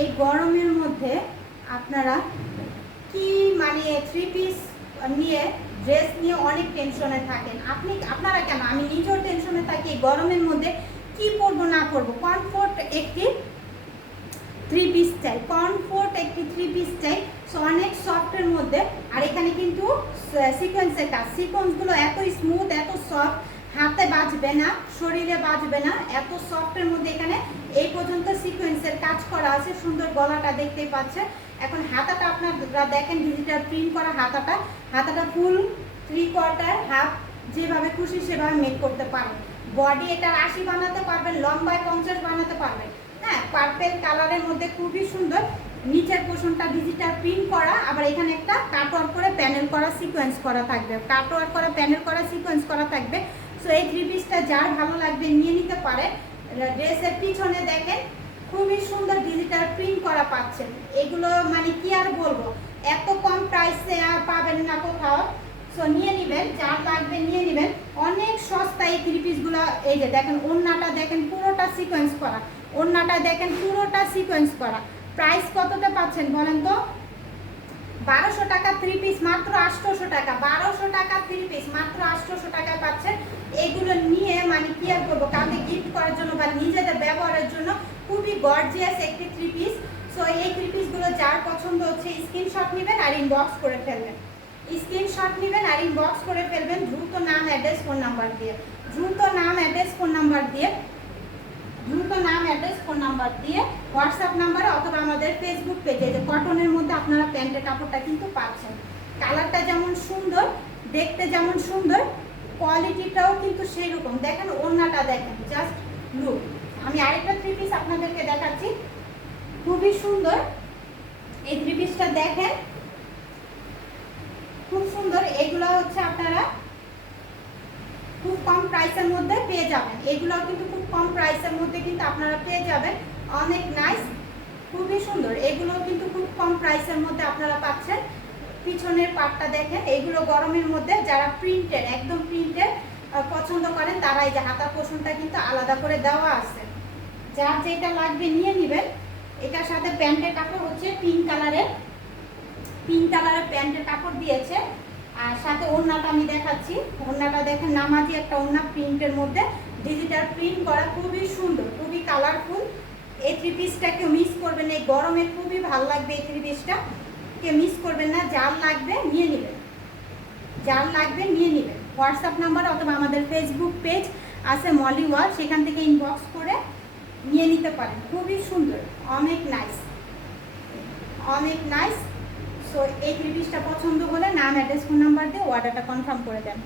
এই গরমের মধ্যে আপনারা কি মানে থ্রি পিস নিয়ে ড্রেস নিয়ে অনেক টেনশনে থাকেন? আপনি, আপনারা কেন? আমি নিজেও টেনশনে থাকি গরমের মধ্যে। কি পরবো, না পরবো? কমফোর্ট একটি থ্রি পিস চাই কমফোর্ট একটি থ্রি পিস চাই সো অনেক সফটের মধ্যে। আর এখানে কিন্তু সিকোয়েন্সের কাজ। সিকোয়েন্সগুলো এত স্মুথ এত সফট হাতে বাজবে না, শরীরে বাজবে না। এত সফটের মধ্যে এখানে এই পর্যন্ত সিকোয়েন্সের কাজ করা আছে, সুন্দর গলাটা দেখতে পাচ্ছে এখন হাতাটা আপনারা দেখেন ডিজিটাল প্রিন্ট করা হাতাটা। হাতাটা ফুল থ্রি কোয়ার্টার হাফ যেভাবে খুশি সেভাবে মেক করতে পারেন বডি এটার আশি বানাতে পারবেন লম্বায় পঞ্চাশ বানাতে পারবেন। হ্যাঁ পার্পেল কালারের মধ্যে খুবই সুন্দর। নিচের পোষণটা ডিজিটাল প্রিন্ট করা, আবার এখানে একটা কাটওয়ার্ক করে প্যানেল করা সিকোয়েন্স করা থাকবে। কাটওয়ার্ক করা প্যানেল করা সিকোয়েন্স করা থাকবে। সো এই থ্রি পিসটা যার ভালো লাগবে নিয়ে নিতে পারে। ড্রেসের পিছনে দেখেন খুবই সুন্দর ডিজিটাল প্রিন্ট করা পাচ্ছেন। এগুলো মানে কি আর বলব? এত কম প্রাইসে পাবেন না কোথাও। সো নিয়ে নেবেন যার লাগবে নিয়ে নেবেন। অনেক সস্তা এই থ্রি পিসগুলো এই যে দেখেন, ওড়নাটা দেখেন, পুরোটা সিকোয়েন্স করা। ওড়নাটা দেখেন, পুরোটা সিকোয়েন্স করা। প্রাইস কতটা পাচ্ছেন বলেন তো? বারোশো টাকা থ্রি পিস মাত্র আটশোশো টাকা। বারোশো টাকা থ্রি পিস মাত্র আটশোশো টাকায় পাচ্ছেন। এগুলো নিয়ে মানে কি আর করব কাউকে গিফট করার জন্য বা নিজেদের ব্যবহারের জন্য খুবই গর্জিয়াস একটি থ্রি পিস সো এই থ্রি পিসগুলো যার পছন্দ হচ্ছে স্ক্রিনশট নেবেন আর ইনবক্স করে ফেলবেন। স্ক্রিনশট নেবেন আর ইনবক্স করে ফেলবেন দ্রুত নাম অ্যাড্রেস ফোন নাম্বার দিয়ে। দ্রুত নাম অ্যাড্রেস ফোন নাম্বার দিয়ে। দ্রুত নাম অ্যাড্রেস ফোন নাম্বার দিয়ে হোয়াটসঅ্যাপ নাম্বারে অথবা আমাদের ফেসবুক পেজে যে কটনের মধ্যে আপনারা প্যান্টের কাপড়টা কিন্তু পাচ্ছেন। কালারটা যেমন সুন্দর, দেখতে যেমন সুন্দর কোয়ালিটিটাও কিন্তু সেই রকম দেখেন, ওড়নাটা দেখেন জাস্ট লুক আমি আরেকটা থ্রি পিস আপনাদেরকে দেখাচ্ছি। খুবই সুন্দর। এই থ্রি পিসটা দেখেন। খুব সুন্দর। এগুলো হচ্ছে আপনারা খুব কম প্রাইসের মধ্যে পেয়ে যাবেন। এগুলোও কিন্তু খুব কম প্রাইসের মধ্যে কিন্তু আপনারা পেয়ে যাবেন। অনেক নাইস খুবই সুন্দর। এগুলো কিন্তু খুব কম প্রাইসের মধ্যে আপনারা পাচ্ছেন। পিছনের পাটটা দেখেন। এগুলো গরমের মধ্যে যারা প্রিন্টেড একদম প্রিন্টেড পছন্দ করেন, তারা এই যে হাতার পোষণটা কিন্তু আলাদা করে দেওয়া আছে। যার যেটা লাগবে নিয়ে নেবেন। এটার সাথে প্যান্টের কাপড় হচ্ছে পিঙ্ক কালারের পিঙ্ক কালারের প্যান্টের কাপড় দিয়েছে। আর সাথে ওড়নাটা আমি দেখাচ্ছি। ওড়নাটা দেখেন, নামাজি একটা ওড়না প্রিন্টের মধ্যে। ডিজিটাল প্রিন্ট করা খুবই সুন্দর, খুবই কালারফুল এই থ্রি পিসটা কেউ মিস করবেন। এই গরমে খুবই ভালো লাগবে এই থ্রি পিসটা কেউ মিস করবেন না। যার লাগবে নিয়ে নেবেন। যার লাগবে নিয়ে নেবেন। হোয়াটসঅ্যাপ নাম্বার অথবা আমাদের ফেসবুক পেজ আছে মলি ওয়াল সেখান থেকে ইনবক্স করে নিয়ে নিতে পারেন। খুবই সুন্দর। অনেক নাইস অনেক নাইস সো এই থ্রি পছন্দ হলে নাম অ্যাড্রেস ফোন নাম্বার দিয়ে অর্ডারটা কনফার্ম করে দেন।